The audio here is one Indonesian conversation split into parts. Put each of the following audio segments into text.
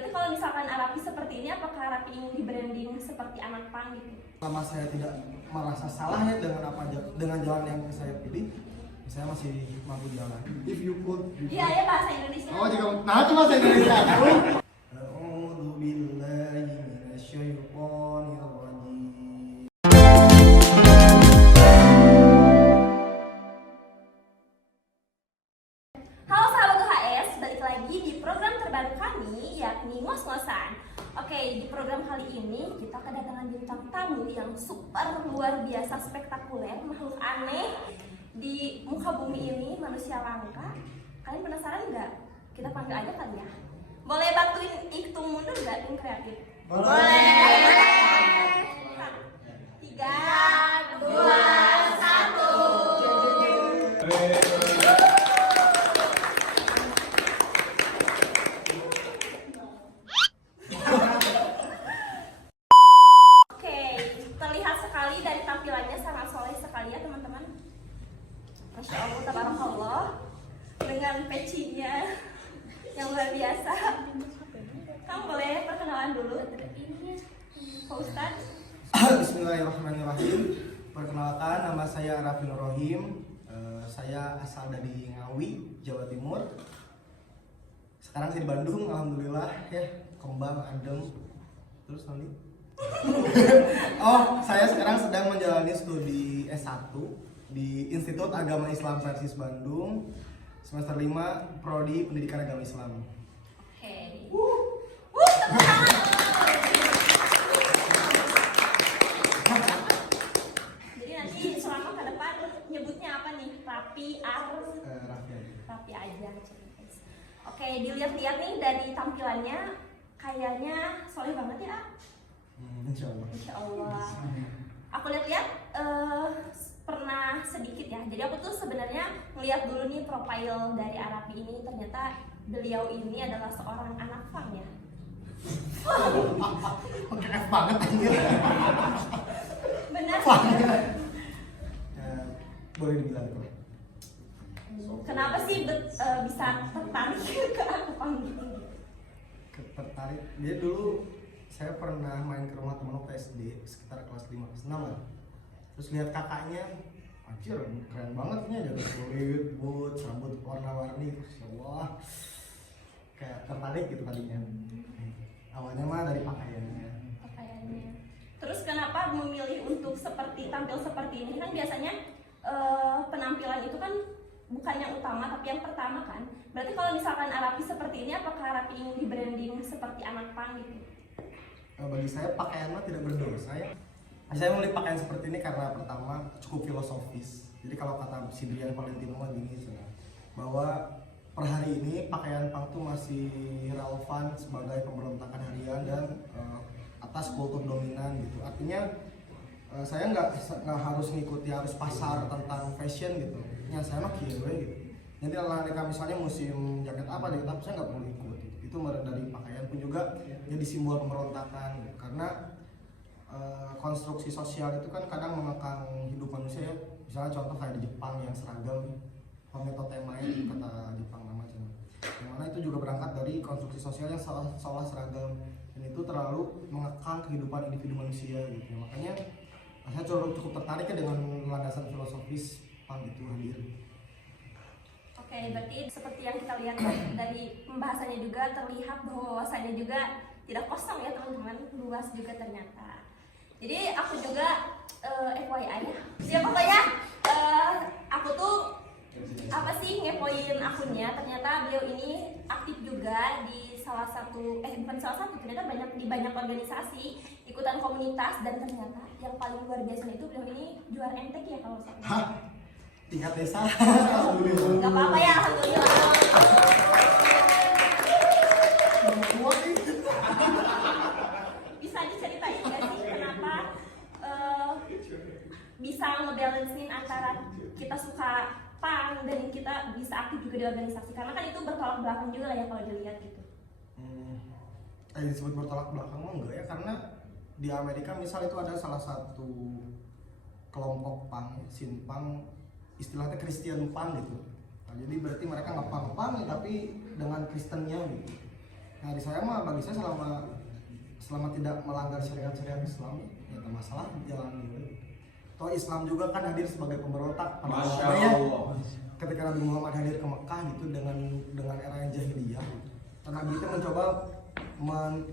Berarti kalau misalkan Arapi seperti ini, apakah Arapi ingin di branding seperti anak pang gitu? Selama saya tidak merasa salah ya dengan jalan yang saya pilih, saya masih mampu jalan. If you could. Iya ya, bahasa Indonesia. Oh jika nah itu bahasa Indonesia. A'udzu billahi minasyaitonir rajim. Halo sahabat UHS, balik lagi di program terbaru kami yakni Ngos-Ngosan. Oke, di program kali ini kita kedatangan bintang tamu yang super luar biasa spektakuler, makhluk aneh di muka bumi ini, manusia langka. Kalian penasaran nggak? Kita panggil aja kali ya. Boleh bantuin hitung mundur nggak tim kreatif? Boleh. 3, 2, 1. Terlihat sekali dari tampilannya sangat soleh sekali ya teman-teman. Masya Allah, tabarakallah. Dengan pecinya yang luar biasa. Kamu boleh perkenalan dulu, Pak Ustadz. Bismillahirrahmanirrahim. Perkenalkan, nama saya Arafi Nur Rohim. Saya asal dari Ngawi, Jawa Timur. Sekarang saya di Bandung, alhamdulillah ya, kembang adem. Terus nanti oh, saya sekarang sedang menjalani studi S1 di Institut Agama Islam Persis Bandung, semester 5, Prodi Pendidikan Agama Islam. Oke. Jadi nanti selama ke depan nyebutnya apa nih? Rapi aja. Oke, dilihat-lihat nih dari tampilannya kayaknya soleh banget ya. Insya Allah. Aku lihat-lihat pernah sedikit ya. Jadi aku tuh sebenarnya ngeliat dulu nih profil dari Arapi ini. Ternyata beliau ini adalah seorang anak pang ya. Pakai F banget anjir. Benar. Boleh dibilang itu. Kenapa sih bisa tertarik ke anak pang gitu? Tertarik. Dia dulu saya pernah main ke rumah temen waktu SD sekitar kelas 5, kelas 6 lah. Terus lihat kakaknya, anjir keren banget nih, jaga kulit, boots, rambut warna-warni. Ya Allah, kayak tertarik gitu tadinya. Awalnya mah dari pakaiannya. Terus kenapa memilih untuk tampil seperti ini? Kan biasanya penampilan itu kan bukan yang utama tapi yang pertama kan. Berarti kalau misalkan Arapi seperti ini, apakah Arapi ingin di branding seperti anak pang gitu? Bagi saya pakaian mah tidak berdosa ya. Saya memilih pakaian seperti ini karena pertama cukup filosofis. Jadi kalau kata si Brian Valentino mah gini bahwa per hari ini pakaian pang tuh masih relevan sebagai pemberontakan harian dan atas kultur dominan gitu. Artinya saya nggak harus ngikuti arus pasar tentang fashion gitu. Yang saya mah kieu gitu. Jadi kalau misalnya musim jaket apa deh, tapi saya nggak perlu ikut. Itu dari pakaian pun juga jadi simbol pemberontakan gitu. Karena konstruksi sosial itu kan kadang mengekang hidup manusia ya. Misalnya contoh kayak di Jepang yang seragam, Hometo temanya kata Jepang namanya. Yang mana itu juga berangkat dari konstruksi sosial yang seolah seragam, dan itu terlalu mengekang kehidupan individu manusia gitu. Makanya saya cukup tertarik ya dengan landasan filosofis pang itu hadir. Oke, berarti seperti yang kita lihat dari pembahasannya juga terlihat bahwa wawasannya juga tidak kosong ya teman-teman, luas juga ternyata. Jadi aku juga FYI ya. Siapa pokoknya aku tuh ngepoin akunnya. Ternyata beliau ini aktif juga di ternyata di banyak organisasi, ikutan komunitas, dan ternyata yang paling luar biasa itu beliau ini juara MTQ ya kalau saya. Hah? Tingkat desa. Gak apa-apa ya, alhamdulillah. Bisa diceritain gak sih kenapa bisa ngebalancein antara kita suka pang dan kita bisa aktif juga di organisasi? Karena kan itu bertolak belakang juga lah ya kalau dilihat gitu. Disebut bertolak belakang mah enggak ya, karena di Amerika misal itu ada salah satu kelompok pang, sinpang, istilahnya Christian punk gitu. Nah, jadi berarti mereka nggak punk tapi dengan Kristennya gitu. Nah di saya mah bagi saya selama tidak melanggar syariat-syariat Islam ya tak masalah jalan gitu. Toh Islam juga kan hadir sebagai pemberontak pada Masya awalnya ya. Allah. Ketika Nabi Muhammad hadir ke Mekah gitu dengan era yang jahiliyah, dan Nabi itu mencoba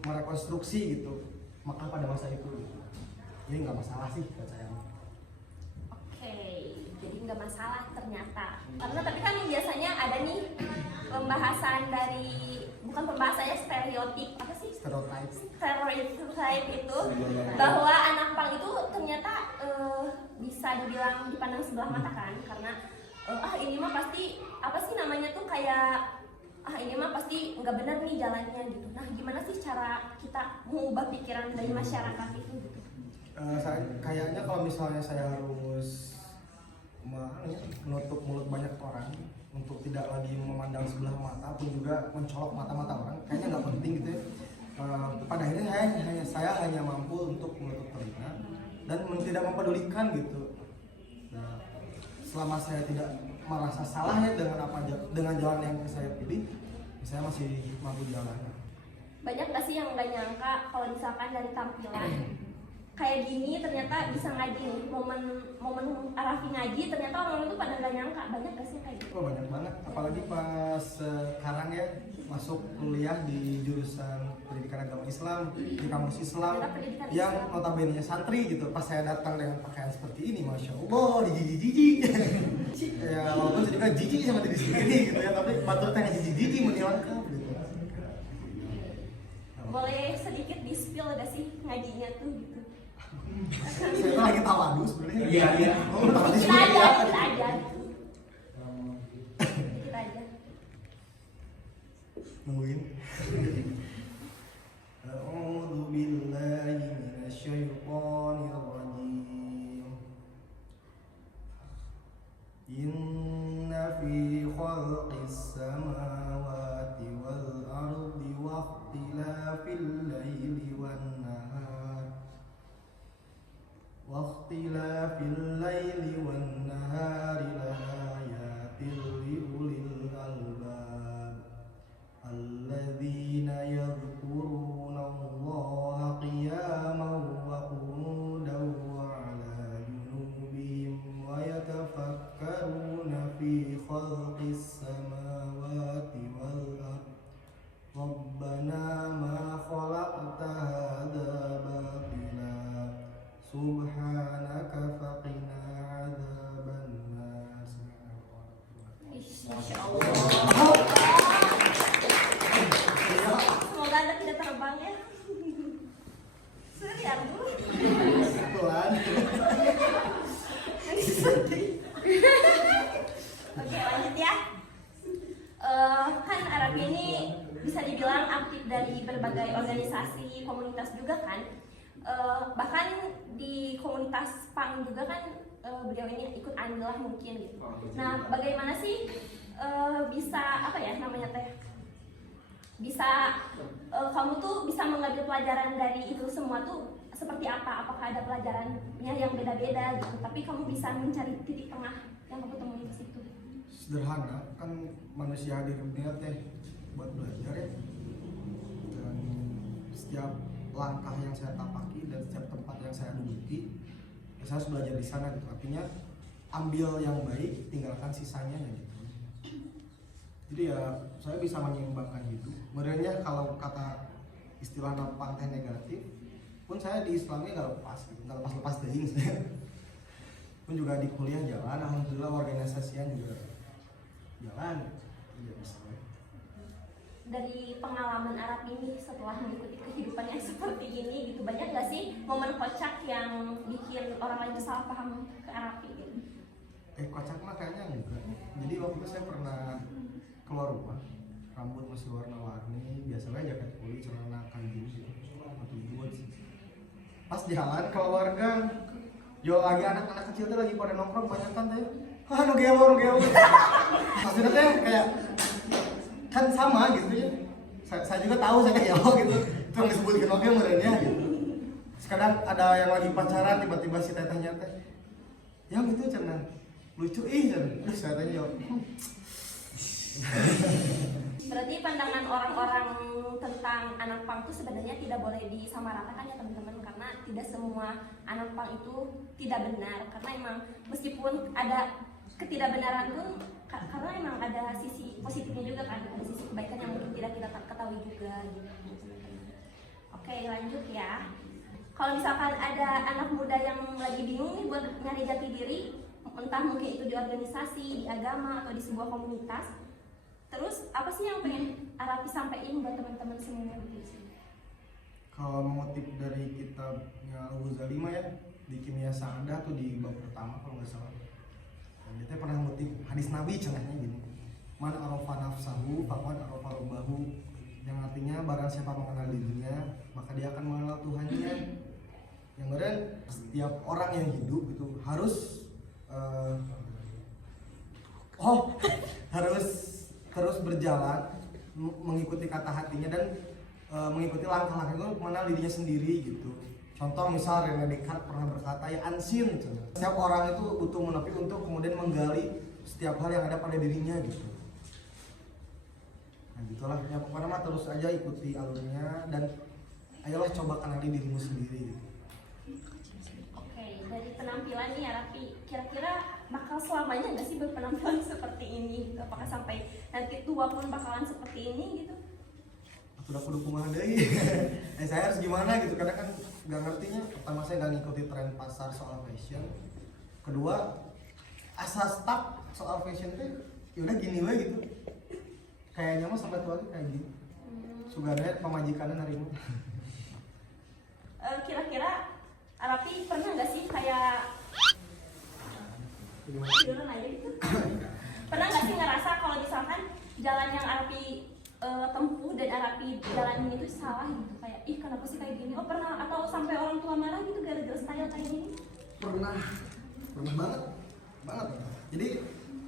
merekonstruksi gitu Mekah pada masa itu. Jadi nggak masalah sih buat saya. Oke, jadi nggak masalah ternyata. Karena tapi kan biasanya ada nih pembahasan dari, bukan pembahasannya, stereotip apa sih? Stereotip itu bahwa anak pang itu ternyata bisa dibilang dipandang sebelah mata kan, karena ini mah pasti apa sih namanya tuh kayak ini mah pasti nggak benar nih jalannya gitu. Nah gimana sih cara kita mengubah pikiran dari masyarakat itu gitu? Kayaknya kalau misalnya saya harus menutup mulut banyak orang untuk tidak lagi memandang sebelah mata pun juga mencolok mata-mata orang, kayaknya nggak penting gitu ya. Pada akhirnya saya hanya mampu untuk menutup telinga dan tidak mempedulikan gitu. Nah, selama saya tidak merasa salah ya dengan jalan yang saya pilih, saya masih mampu jalan. Banyak gak sih yang nggak nyangka kalau misalkan dari tampilan kayak gini ternyata bisa ngaji nih, momen Arafi ngaji ternyata orang itu pada nggak nyangka. Banyak gak sih kayak gitu? Oh banyak banget, apalagi pas sekarang ya masuk kuliah di jurusan pendidikan agama Islam di kampus Islam yang notabene santri gitu. Pas saya datang dengan pakaian seperti ini, masya Allah, dijiji ya walaupun saya juga jijik sama diri sendiri gitu ya, tapi batur tanya jijik menilangkan gitu. Boleh sedikit di spill gak sih ngajinya tuh gitu? Saya lagi tawadu sebenarnya. Iya. Oh, tawadu Kita aja nungguin. A'udzu billahi minasyaitonir rajim. Inna fi khalqis samawati wal ardi wa ikhtilafil laili wan nahar laayatil liulil albab alladzina yadhkuruna Allaha qiyaman wa qu'udan wa 'ala junubihim wa yatafakkaruna fi khalqis samawati wal ardi Rabbana ma khalaqta hadza batila subhanaka faqina 'adzabannar. Masya Allah. Semoga Anda tidak terbang ya. Serius Bu. Pelan. Oke, lanjut ya. Kan Arafi ini bisa dibilang aktif dari berbagai organisasi komunitas juga kan. Bahkan di komunitas PANG juga kan beliau ini ikut andil lah mungkin gitu. Nah, bagaimana sih bisa apa ya namanya teh? Bisa kamu tuh bisa mengambil pelajaran dari itu semua tuh seperti apa? Apakah ada pelajarannya yang beda-beda gitu? Tapi kamu bisa mencari titik tengah yang kamu temuin di situ. Sederhana kan manusia hadir di dunia teh buat belajar ya. Dan setiap langkah yang saya tapaki dan setiap tempat yang saya duduki, ya saya harus belajar di sana gitu. Artinya ambil yang baik, tinggalkan sisanya ya gitu. Jadi ya saya bisa menyeimbangkan hidup. Sebenarnya kalau kata istilah pantai negatif pun saya di Islamnya nggak lepas gitu, nggak lepas dari saya. Pun juga di kuliah jalan, alhamdulillah organisasian juga jalan. Ya bisa. Dari pengalaman Arab ini setelah mengikuti kehidupan yang seperti ini gitu, banyak gak sih momen kocak yang bikin orang lain tuh salah paham ke Arab gitu? Kocak mah kayaknya enggak. Jadi waktu itu saya pernah keluar rumah, rambut masih warna-warni, biasanya jaket kulit, celana kanjeng gitu, atau boots. Pas jalan keluarga, yo lagi anak-anak kecil tuh lagi pada nongkrong banyak kan teh, nu gelo. Maksudnya teh kayak kan sama gitu ya. Saya juga tahu saya kayak gitu. Itu yang disebutkan oke merenya gitu. Sekarang ada yang lagi pacaran tiba-tiba si tetehnya teh, yang itu cenah lucu cenah. Terus saya tanya, Berarti pandangan orang-orang tentang anak pang itu sebenarnya tidak boleh disamaratakan ya teman-teman, karena tidak semua anak pang itu tidak benar, karena emang meskipun ada ketidakbenaran pun karena emang ada sisi positifnya juga kan, ada sisi kebaikan yang mungkin tidak kita ketahui juga gitu teman-teman. Oke, lanjut ya. Kalau misalkan ada anak muda yang lagi bingung nih buat nyari jati diri, entah mungkin itu di organisasi, di agama, atau di sebuah komunitas, terus apa sih yang pengen Arapi sampaikan buat teman-teman semua di sini? Kalau motif dari kitabnya Al-Ghazali mah ya, di Kimia Sa'adah tuh di bab pertama kalau nggak salah. Nah, dia pernah motif hadis Nabi contohnya gini. Man arafa nafsahu faqad arafa rabbahu. Yang artinya barang siapa mengenal dirinya, maka dia akan mengenal Tuhannya. Yang kemudian setiap orang yang hidup itu harus harus terus berjalan mengikuti kata hatinya dan mengikuti langkah-langkah itu mengenal dirinya sendiri gitu. Contoh misal Rene Descartes pernah berkata ya ansin gitu. Setiap orang itu butuh menepi untuk kemudian menggali setiap hal yang ada pada dirinya gitu. Nah gitulah ya, pokoknya mah terus aja ikuti alurnya dan ayolah coba kenali dirimu sendiri gitu. Oke, dari penampilan nih Arapi, kira-kira bakal selamanya nggak sih berpenampilan seperti ini? Apakah sampai nanti tua pun bakalan seperti ini gitu? Sudah kudu kumaha deui. Saya harus gimana gitu, karena kan nggak ngertinya. Pertama saya nggak ngikuti tren pasar soal fashion. Kedua asa stuck soal fashion tuh yaudah gini we gitu. Kayaknya mah sampai tua kayak gini. Sugarnya pemajikannya nerima. Kira-kira Arapi pernah nggak sih kayak tiduran aja gitu? Pernah nggak sih ngerasa kalau misalkan jalan yang Arapi tempuh dan Arapi jalanin itu salah gitu, kayak ih kenapa sih kayak gini? Oh pernah, atau sampai orang tua marah gitu gara-gara style kayak gini? Pernah banget. Jadi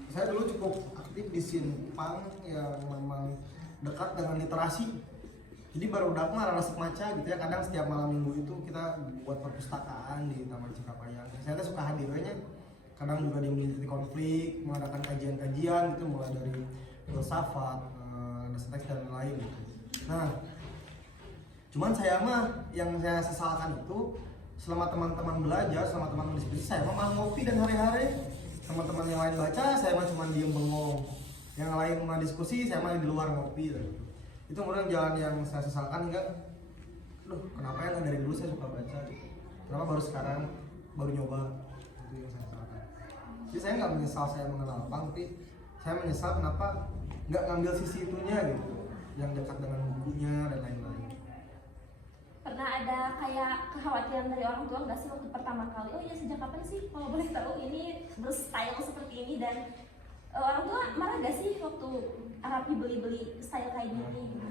saya dulu cukup aktif di Sinpang yang memang dekat dengan literasi. Jadi baru udah mah rada maca gitu ya. Kadang setiap malam minggu itu kita buat perpustakaan di Taman Cikapayang. Saya tuh suka hadirnya. Kadang juga dia meneliti konflik, mengadakan kajian-kajian gitu mulai dari filsafat, dasar teks dan lain gitu. Nah, cuman saya mah yang saya sesalkan itu selama teman-teman belajar, selama teman-teman diskusi, saya mah malah ngopi dan hari-hari. Teman-teman yang lain baca, saya mah cuma diem bengong. Yang lain mah diskusi, saya mah di luar ngopi gitu. Itu kemudian jalan yang saya sesalkan hingga loh kenapa ya dari dulu saya suka baca gitu. Kenapa baru sekarang baru nyoba, itu yang saya sesalkan. Jadi saya nggak menyesal saya mengenal punk, tapi saya menyesal kenapa nggak ngambil sisi itunya gitu, yang dekat dengan bukunya dan lain-lain. Pernah ada kayak kekhawatiran dari orang tua nggak sih waktu pertama kali? Oh iya, sejak kapan sih kalau boleh tahu ini berstyle seperti ini? Dan orang tua marah gak sih waktu Arapi beli-beli style kayak gini gitu?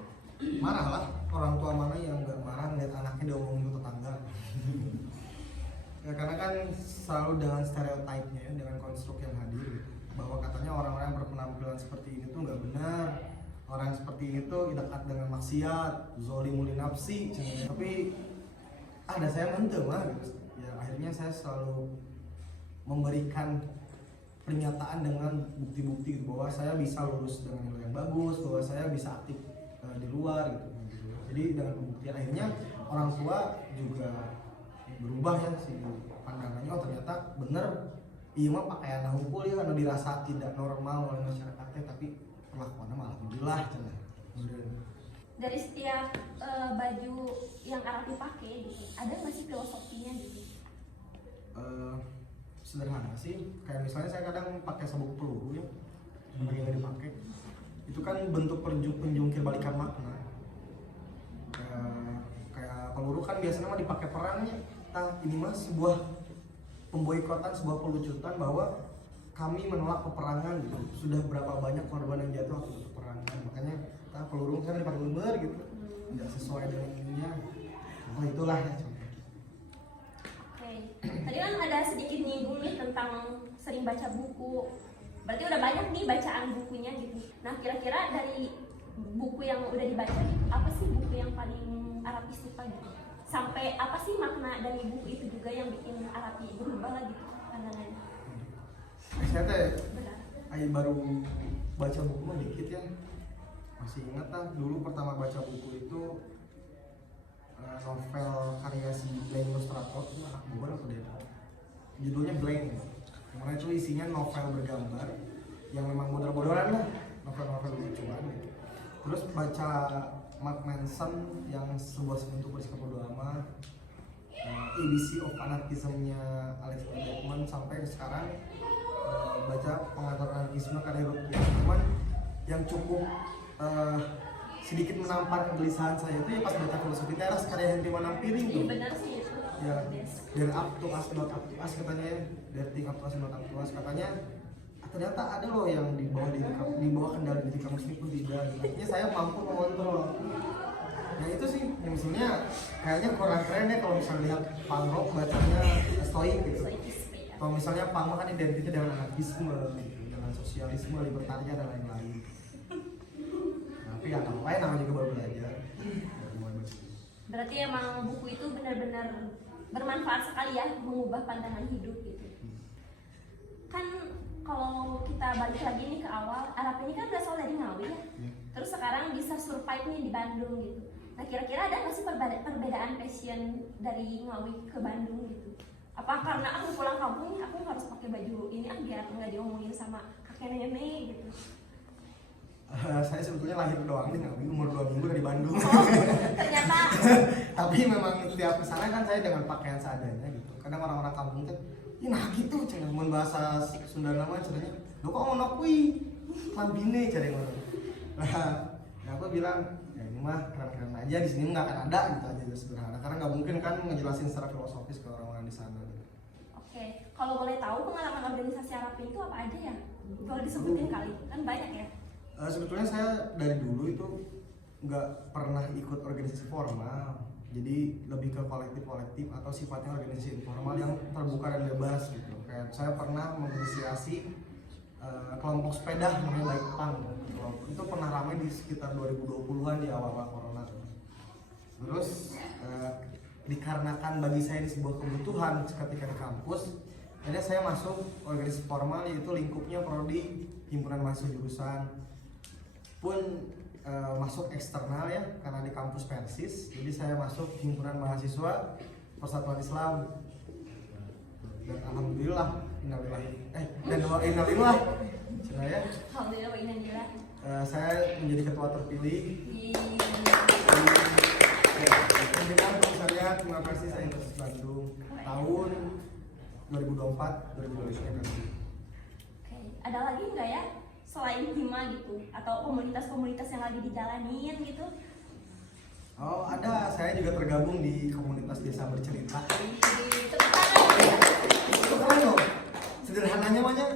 Marah lah, orang tua mana yang nggak marah ngeliat anaknya diomongin ke tetangga. Ya karena kan selalu dengan stereotipnya ya, dengan konstruk yang hadir gitu, bahwa katanya orang-orang yang berpenampilan seperti ini tuh nggak benar, orang seperti itu dekat dengan maksiat, zolimul nafsi. Tapi ada saya mendem lah gitu. Ya akhirnya saya selalu memberikan pernyataan dengan bukti-bukti gitu, bahwa saya bisa lulus dengan nilai yang bagus, bahwa saya bisa aktif di luar gitu. Jadi dengan pembuktian akhirnya orang tua juga berubah ya si pandangannya, oh ternyata bener iya mah pakaian hukum ya kan dirasa tidak normal oleh masyarakatnya, tapi perlakuannya malah alhamdulillah cenah. Dari setiap baju yang Arapi pakai gitu, ada nggak sih filosofinya gitu? Sederhana sih, kayak misalnya saya kadang pakai sabuk peluru ya, yang dipakai itu kan bentuk penjungkir balikan makna. Kayak peluru kan biasanya mah dipakai perangnya. Nah ini mah sebuah pemboikotan, sebuah pelucutan bahwa kami menolak peperangan gitu. Sudah berapa banyak korban yang jatuh waktu peperangan, makanya peluru saya dipakai lebar gitu, tidak sesuai dengan ininya. Oh itulah ya contoh. Oke, tadi kan ada sedikit nyinggung nih tentang sering baca buku. Berarti udah banyak nih bacaan bukunya gitu. Nah kira-kira dari buku yang udah dibaca gitu, apa sih buku yang paling Arapi suka gitu? Sampai apa sih makna dari buku itu juga yang bikin Arapi berubah lagi gitu pandangannya? Saya teh baru baca buku mah dikit ya. Masih ingat lah dulu pertama baca buku itu novel karya si Blank Illustrator, itu anak buah apa dia? Judulnya Blank. Dimana itu isinya novel bergambar yang memang bodoh-bodohan lah, novel-novel lucuan gitu. Terus baca Mark Manson yang sebuah bentuk bersikap bodo amat, ABC of Anarchism-nya Alex Beckman, sampai sekarang baca Pengatur Anarkisme karya Ruth Kipling. Cuman yang cukup sedikit menampar kegelisahan saya itu ya pas baca Filosofi Teras karya Henry Manampiring tuh. Iya benar sih itu. Ya, dari up to us not up to us katanya ya, dari think up to us not up to us katanya ternyata ada loh yang di bawah kendali diri kamu sendiri pun tidak. Artinya saya mampu mengontrol. Ya itu sih, ya misalnya kayaknya kurang keren ya kalau misalnya lihat punk rock bacanya stoik gitu. Kalau misalnya punk kan identiknya dengan anarkisme, gitu, dengan sosialisme, libertarian dan lain-lain. Tapi ya ngapain, namanya juga baru belajar. Berarti emang buku itu benar-benar bermanfaat sekali ya, mengubah pandangan hidup gitu. Kan kalau kita balik lagi nih ke awal, Arap ini kan berasal dari Ngawi ya. Terus sekarang bisa survive nih di Bandung gitu. Nah kira-kira ada nggak sih perbedaan passion dari Ngawi ke Bandung gitu? Apa karena aku pulang kampung nih, aku harus pakai baju ini biar nggak diomongin sama kakek nenek gitu? Saya sebetulnya lahir doang nih, umur 2 minggu dari Bandung. Oh, ternyata. Tapi memang setiap kesana kan saya dengan pakaian seadanya gitu. Kadang orang-orang kampung kan, ih nah gitu, cina mun bahasa Sunda nama caranya, lo kok ngono kui, klambine cari ngono. Nah, aku bilang, ya ini mah keren-keren aja, di sini nggak akan ada gitu aja sederhana. Karena nggak mungkin kan ngejelasin secara filosofis ke orang-orang di sana. Gitu. Oke, kalau boleh tahu pengalaman organisasi Arap itu apa aja ya? Kalau disebutin kali, kan banyak ya. Sebetulnya saya dari dulu itu nggak pernah ikut organisasi formal, jadi lebih ke kolektif-kolektif atau sifatnya organisasi informal yang terbuka dan bebas gitu. Kayak saya pernah menginisiasi kelompok sepeda namanya Bikepang. Itu pernah ramai di sekitar 2020-an di awal-awal corona. Terus dikarenakan bagi saya ini sebuah kebutuhan ketika di kampus, akhirnya saya masuk organisasi formal, yaitu lingkupnya prodi himpunan mahasiswa jurusan. Pun masuk eksternal ya, karena di kampus Persis, jadi saya masuk himpunan mahasiswa Persatuan Islam. Dan alhamdulillah, innalillah saya Alhamdulillah wa innalillah. Saya menjadi ketua terpilih di pimpinan komisariat Hima Persis Persis Bandung tahun 2024-2025. Oke, ada lagi nggak ya selain Hima gitu, atau komunitas-komunitas yang lagi dijalanin gitu? Oh ada, saya juga tergabung di komunitas Desa Bercerita. Itu keren loh. Sederhananya banyak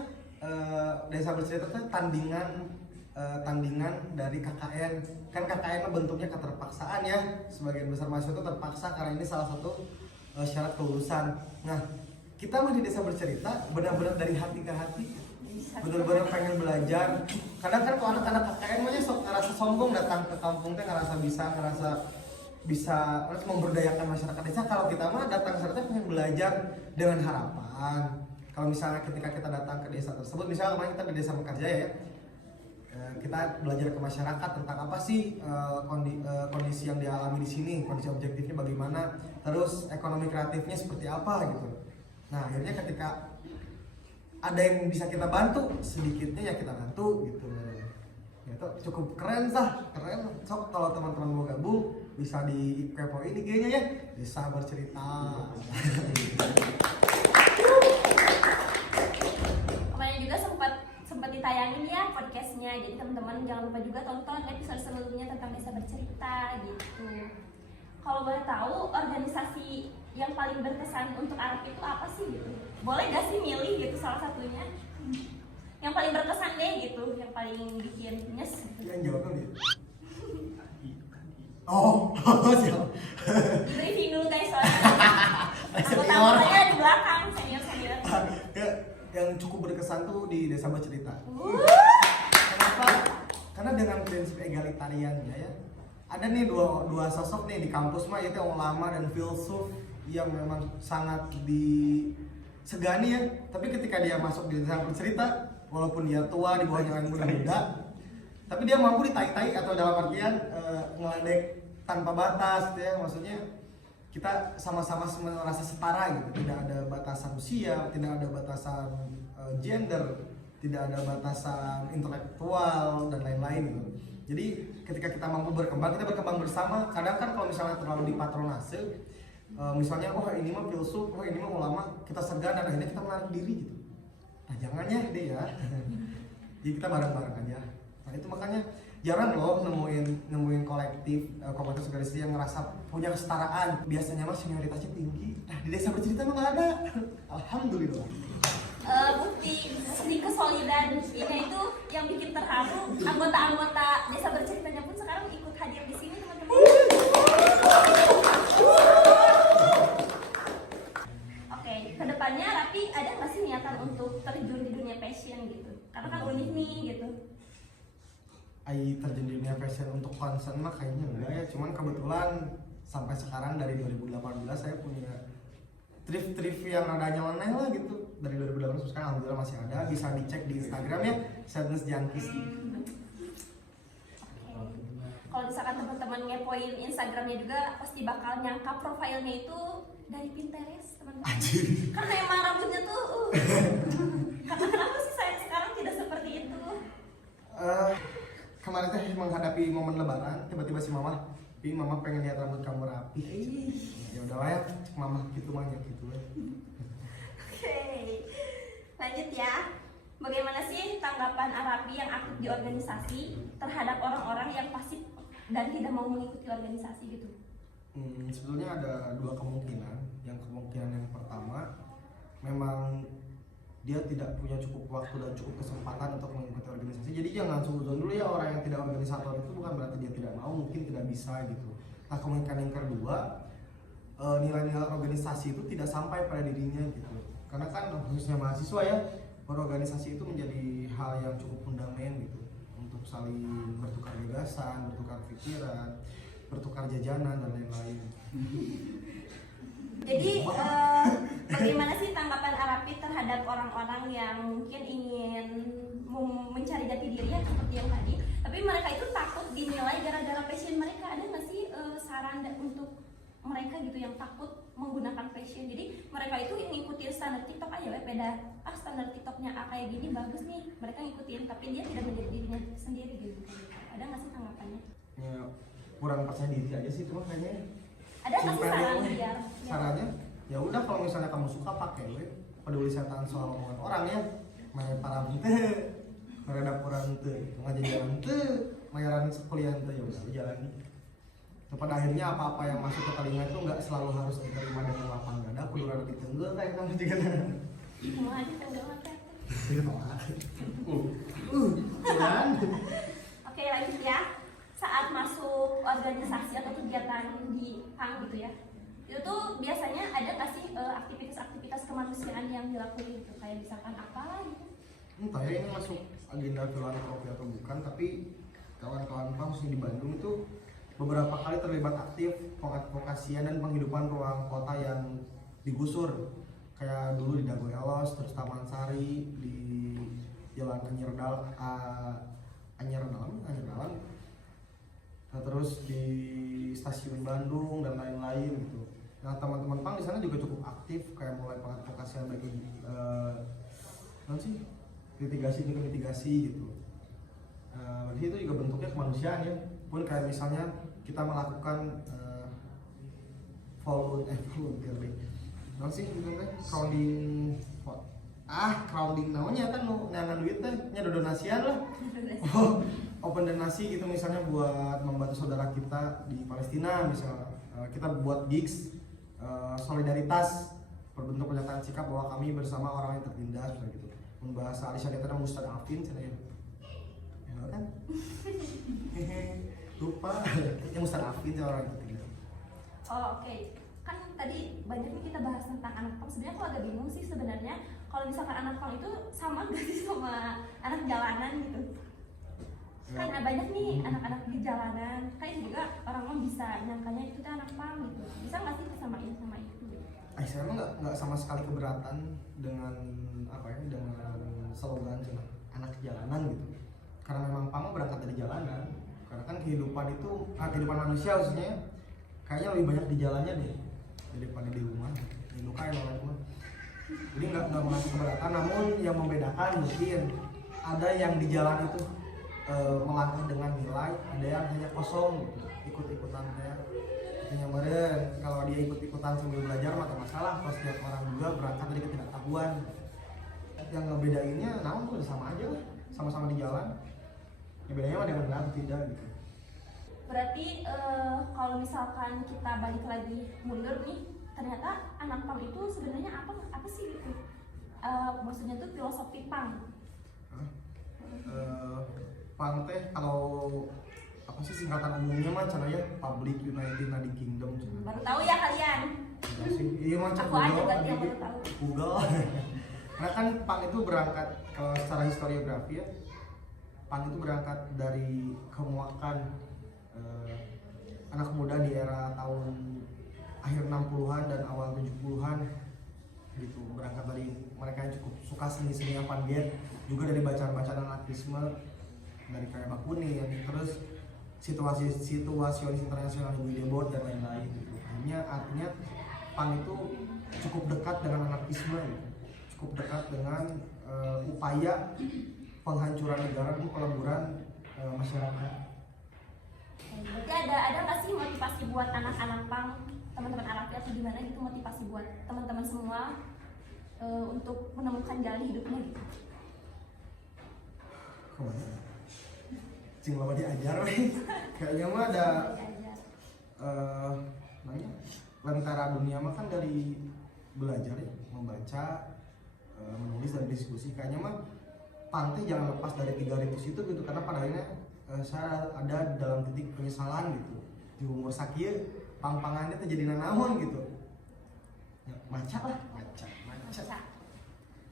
Desa Bercerita itu tandingan dari KKN. Kan KKN bentuknya keterpaksaan ya. Sebagian besar mahasiswa itu terpaksa karena ini salah satu syarat kelulusan. Nah, kita mah di Desa Bercerita benar-benar dari hati ke hati. Benar-benar pengen belajar. Kadang kan kalau anak-anak KKN mah ngerasa sombong datang ke kampung teh, ngerasa bisa memberdayakan masyarakat desa. Kalau kita mah datang ke sana pengen belajar dengan harapan. Kalau misalnya ketika kita datang ke desa tersebut, misalnya kemarin kita di Desa Mekarjaya ya, kita belajar ke masyarakat tentang apa sih kondisi yang dialami di sini, kondisi objektifnya bagaimana, terus ekonomi kreatifnya seperti apa gitu. Nah akhirnya ketika ada yang bisa kita bantu, sedikitnya ya kita bantu gitu. Itu cukup keren keren. Sok kalau teman-teman mau gabung bisa di kepoin IG-nya ya, Desa Bercerita. Kemarin juga sempat ditayangin ya podcastnya, jadi teman-teman jangan lupa juga tonton episode sebelumnya tentang Desa Bercerita gitu. Kalau boleh tahu organisasi yang paling berkesan untuk Arap itu apa sih gitu? Boleh gak sih milih gitu salah satunya? Yang paling berkesan deh gitu, yang paling bikin nyes gitu. Yang jawab kan dia? Oh, siap. Di briefing dulu guys soalnya. Anggota-anggotanya di belakang, senior. Ya, yang cukup berkesan tuh di Desa Bercerita. Kenapa? Karena dengan prinsip egalitariannya ya. Ada nih dua sosok nih di kampus mah, yaitu ulama dan filsuf yang memang sangat disegani ya. Tapi ketika dia masuk di Desa Bercerita, walaupun dia tua di bawahnya yang muda-muda, tapi dia mampu ditai-tai atau dalam artian ngeledek tanpa batas gitu ya. Maksudnya kita sama-sama merasa setara gitu, tidak ada batasan usia, tidak ada batasan gender, tidak ada batasan intelektual dan lain-lain gitu. Jadi ketika kita mampu berkembang, kita berkembang bersama. Kadang kan kalau misalnya terlalu dipatronase, misalnya oh ini mah filsuf, oh ini mah ulama, kita segan dan akhirnya kita menarik diri gitu. Nah jangan ya deh ya. Jadi kita bareng-bareng aja. Nah itu makanya jarang loh nemuin kolektif komunitas organisasi yang ngerasa punya kesetaraan. Biasanya mah senioritasnya tinggi. Nah di desa bercerita mah nggak ada. Alhamdulillah. Bukti kesolidan ini itu yang bikin terharu. Anggota-anggota desa berceritanya pun sekarang ikut hadir di sini teman-teman. Oke, kedepannya Rapi ada nggak sih niatan untuk terjun di dunia fashion gitu? Karena kan unik nih gitu. Terjun di dunia fashion untuk concern mah kayaknya enggak ya. Cuman kebetulan sampai sekarang dari 2018 saya punya thrift yang rada nyeleneh lah gitu. Dari 2018 sekarang alhamdulillah masih ada, bisa dicek di Instagram ya, Sadness Junkies. Kalau misalkan teman-teman ngepoin Instagramnya juga pasti bakal nyangka profilnya itu dari Pinterest teman-teman. Karena emang rambutnya tuh karena kenapa sih saya sekarang tidak seperti itu? Kemarin teh menghadapi momen lebaran, tiba-tiba si mama pengen lihat rambut kamu rapi. Ya udahlah ya, mama gitu mah gitu ya. Oke, lanjut ya. Bagaimana sih tanggapan Arapi yang aktif di organisasi terhadap orang-orang yang pasif dan tidak mau mengikuti organisasi gitu? Sebetulnya ada dua kemungkinan. Yang kemungkinan yang pertama, memang dia tidak punya cukup waktu dan cukup kesempatan untuk mengikuti organisasi. Jadi jangan suzon dulu ya, orang yang tidak organisator itu bukan berarti dia tidak mau, mungkin tidak bisa gitu. Nah kemungkinan yang kedua, nilai-nilai organisasi itu tidak sampai pada dirinya gitu. Karena kan khususnya mahasiswa ya, berorganisasi itu menjadi hal yang cukup fundamental gitu, untuk saling bertukar gagasan, bertukar pikiran, bertukar jajanan dan lain-lain. Jadi bagaimana sih tanggapan Arapi terhadap orang-orang yang mungkin ingin mencari jati diri ya seperti yang tadi, tapi mereka itu takut dinilai gara-gara passion mereka? Ada nggak sih saran untuk mereka gitu yang takut menggunakan fashion? Jadi mereka itu ngikutin standar TikTok aja ya, beda standar TikToknya kayak gini bagus nih, mereka ngikutin tapi dia tidak menjadi dirinya sendiri gitu. Ada nggak sih tanggapannya? Ya, kurang percaya diri aja sih itu mah kayaknya. Ada nggak sih saran biar? Sarannya ya udah, kalau misalnya kamu suka pakai we, peduli setan soal omongan orang ya. Mere para bente, mere dapuran teu, ngaji jalan teu, mayaran kuliah teu, ya udah jalani. Pada akhirnya apa-apa yang masuk ke telinga itu nggak selalu harus diterima dengan lapang dada, kudu rada ditenggel kayak kamu juga. Mau aja tenggel mata. Oke, lanjut ya. Saat masuk organisasi atau kegiatan di PANG gitu ya, itu tuh biasanya ada nggak sih aktivitas-aktivitas kemanusiaan yang dilakuin gitu, kayak misalkan apa gitu? Entah ya ini masuk agenda filantropi atau bukan, tapi kawan-kawan PANG khususnya di Bandung itu beberapa kali terlibat aktif pengadvokasian dan penghidupan ruang kota yang digusur, kayak dulu di Dago Elos, terus Taman Sari, di Jalan Anyar Dalam, nah, terus di Stasiun Bandung dan lain-lain gitu. Nah teman-teman PANG di sana juga cukup aktif, kayak mulai pengadvokasian bagi mitigasi gitu. Berarti itu juga bentuknya kemanusiaan ya. Pun kayak misalnya kita melakukan volunteer crowding namanya kan lo nyangan duit teh nya donasian lah. Open donasi gitu misalnya buat membantu saudara kita di Palestina, misalnya kita buat gigs solidaritas berbentuk pernyataan sikap bahwa kami bersama orang yang tertindas gitu. Membahasa Alisha kita Ustadz Afin saya kan lupa yang Ustadz Afin orang yang tertindas. Oh oke. Kan tadi banyak nih kita bahas tentang anak pang. Sebenarnya aku agak bingung sih sebenarnya kalau misalkan anak pang itu sama gak sih sama anak jalanan gitu? Kan banyak nih anak-anak di jalanan, kayak juga orang bisa nyangkanya itu tuh anak pang gitu. Bisa nggak sih disamain sama itu? Saya emang nggak sama sekali keberatan dengan apa ya, dengan slogan cina anak jalanan gitu. Karena memang pang berangkat dari jalanan. Karena kan kehidupan itu, kehidupan manusia khususnya kayaknya lebih banyak di jalannya deh daripada di rumah. Di luka yang lain mah. Jadi nggak merasa keberatan, namun yang membedakan mungkin ada yang di jalan itu melangkah dengan nilai, ada yang hanya kosong gitu, ikut-ikutan kayak punya meren. Kalau dia ikut-ikutan sambil belajar mah masalah, kalau setiap orang juga berangkat dari ketidaktahuan. Yang ngebedainnya namun tuh sama aja lah, sama-sama di jalan. Yang bedanya mah dengan benar tidak gitu. Berarti kalau misalkan kita balik lagi mundur nih, ternyata anak pang itu sebenarnya apa sih gitu? Maksudnya tuh filosofi pang. Pang teh kalau apa sih singkatan umumnya mah caranya Public United Nadi Kingdom. Baru tahu ya kalian? Iya mah Aku aja berarti yang baru tahu. Google. Karena kan pang itu berangkat kalau secara historiografi ya, pang itu berangkat dari kemuakan anak muda di era tahun akhir 60-an dan awal 70-an gitu. Berangkat dari mereka yang cukup suka seni-seni avant-garde, juga dari bacaan-bacaan anarkisme dari kayak Bakunin, terus situasionis internasional di Debord dan lain-lain gitu. Artinya pang itu cukup dekat dengan anarkisme gitu. Cukup dekat dengan upaya penghancuran negara dan peleburan masyarakat. Berarti ada nggak sih motivasi buat anak-anak pang, teman-teman Arafi atau gimana gitu, motivasi buat teman-teman semua untuk menemukan jalan hidupnya gitu? Kemana? Cing lama diajar weh. Kayaknya mah ada namanya lentera dunia mah kan dari belajar ya, membaca, menulis dan diskusi. Kayaknya mah pantai jangan lepas dari 3 rintis itu gitu, karena pada akhirnya saya ada dalam titik penyesalan gitu di umur sakit pang-pangannya tuh jadi nanaon gitu ya, maca.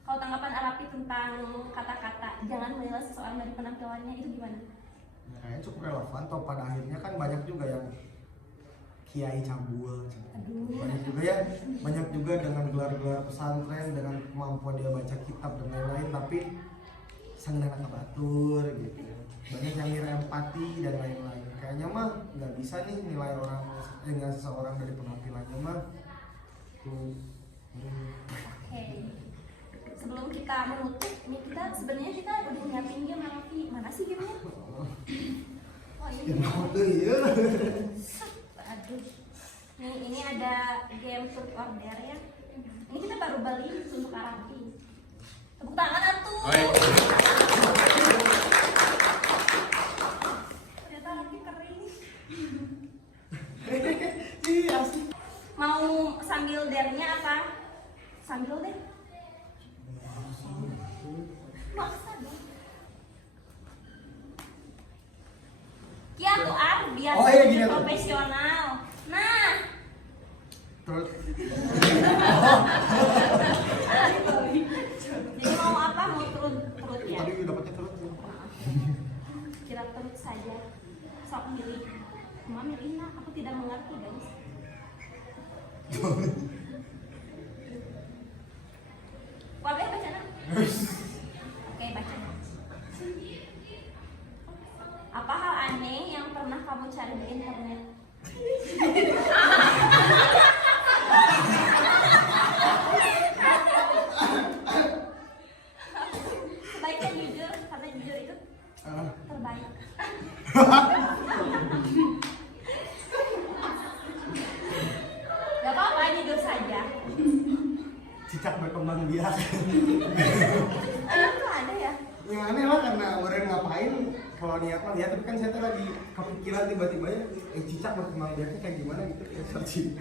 Kalau tanggapan Arafi tentang kata-kata jangan menilai seseorang dari penampilannya itu gimana? Nah, kayaknya cukup relevan toh, pada akhirnya kan banyak juga yang kiai cabul, banyak juga dengan gelar-gelar pesantren, dengan kemampuan dia baca kitab dan lain-lain, tapi sangat anak batur gitu. Banyak yang ngira empati dan lain-lain. Kayaknya mah nggak bisa nih nilai dengan seseorang dari penampilannya mah tuh. Oke. Sebelum kita menutup, nih kita sebenarnya udah nyiapin game Arafi. Mana sih gamenya? Oh ini. Aduh. Nih ini ada game food order ya. Ini kita baru beli untuk Arafi. Tepuk tangan atuh. Ternyata Arafi kering. Mau sambil dernya apa? Sambil deh. Maksa dong. Kia tuh biar gini, profesional. Nah. Terus Jadi mau apa? Mau turut ya? tadi dapatnya terus. Kira turut saja. Sok milih. Cuma milih nah, aku tidak mengerti guys. Wabe baca nah. Oke, baca. Apa hal aneh yang pernah kamu cari di internet? Sebaiknya jujur, karena jujur itu terbaik. Gak apa-apa, jujur saja. Cicak berkembang biak. Itu ada ya? Yang aneh lah karena orang ngapain kalau niat mah lihat, tapi kan saya tuh lagi kepikiran tiba-tiba ya cicak berkembang biaknya kayak gimana gitu ya, searching.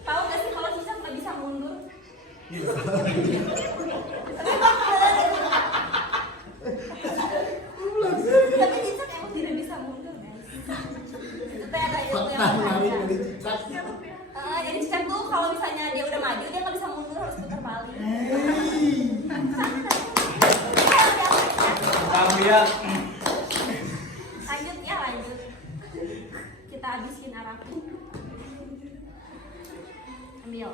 Tahu gak sih kalau cicak nggak bisa mundur? Tapi cicak emang tidak bisa mundur guys. Itu teh ada ilmu yang menarik ada. dari cicak. Jadi cicak tuh kalau misalnya dia udah maju dia nggak bisa mundur, harus putar balik. Lanjut ya, lanjut. Kita habisin Arafi. Ambil.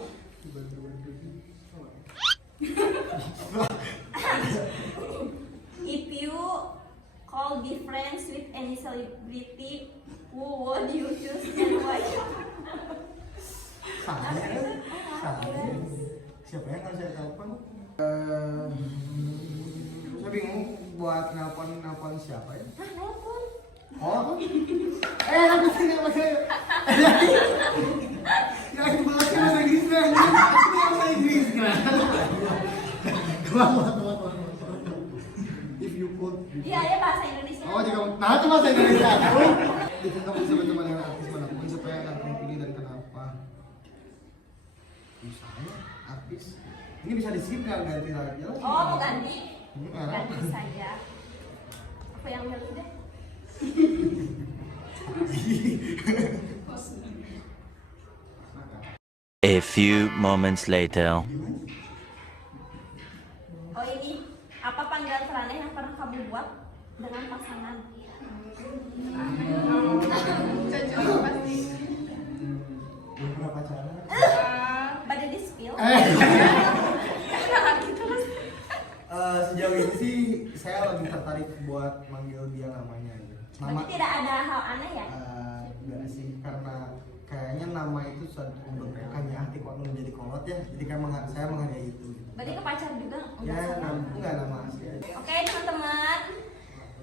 buat nelpon siapa ya? Nah, nelpon. Oh, aku sih nggak pakai. Ya aku bahasa bahasa Inggris kan? Bahasa Inggris kan? Keluar. If you put. Iya, ya bahasa Indonesia. Oh, jika nah itu bahasa Indonesia. Itu kamu bisa berteman dengan artis manapun supaya akan kamu pilih dan kenapa? Misalnya artis. Ini bisa di skip nggak ganti lagi? Oh, mau ganti? Enggak. Ganti saja. Apa yang milih deh? A few moments later. Oh, ini apa panggilan teraneh yang pernah kamu buat dengan pasangan? Belum pernah pacaran. Pada di spill. Sejauh ini sih saya lebih tertarik buat manggil dia namanya gitu. Berarti tidak ada hal aneh ya? Enggak sih, karena kayaknya nama itu suatu memberkakan ya, hati kok menjadi kolot ya. Jadi kan saya menghargai itu gitu. Berarti ke pacar juga? Ya, Enggak sih? enggak nama asli aja. Oke, teman-teman,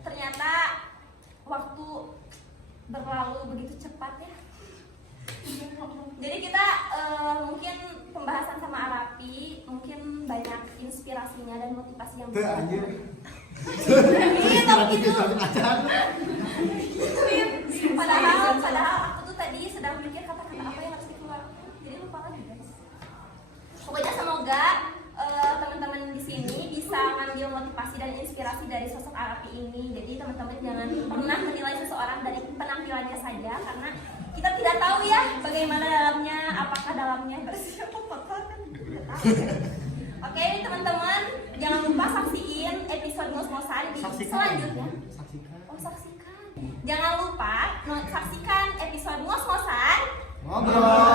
ternyata waktu berlalu begitu cepat ya. Jadi kita mungkin pembahasan sama Arapi mungkin banyak inspirasinya dan motivasi yang Tuh anjir. Padahal aku tuh tadi sedang mikir kata-kata apa yang harus dikeluarkan. Jadi lupa lagi guys. Pokoknya semoga teman-teman di sini bisa ngambil motivasi dan inspirasi dari sosok Arapi ini. Jadi teman-teman jangan pernah menilai seseorang dari penampilannya saja, karena kita tidak tahu ya bagaimana dalamnya, apakah dalamnya bersih atau kotor kan tidak tahu. Oke teman-teman, jangan lupa saksiin episode ngos-ngosan di selanjutnya. Saksikan. Oh saksikan. Jangan lupa saksikan episode ngos-ngosan Ngobrol.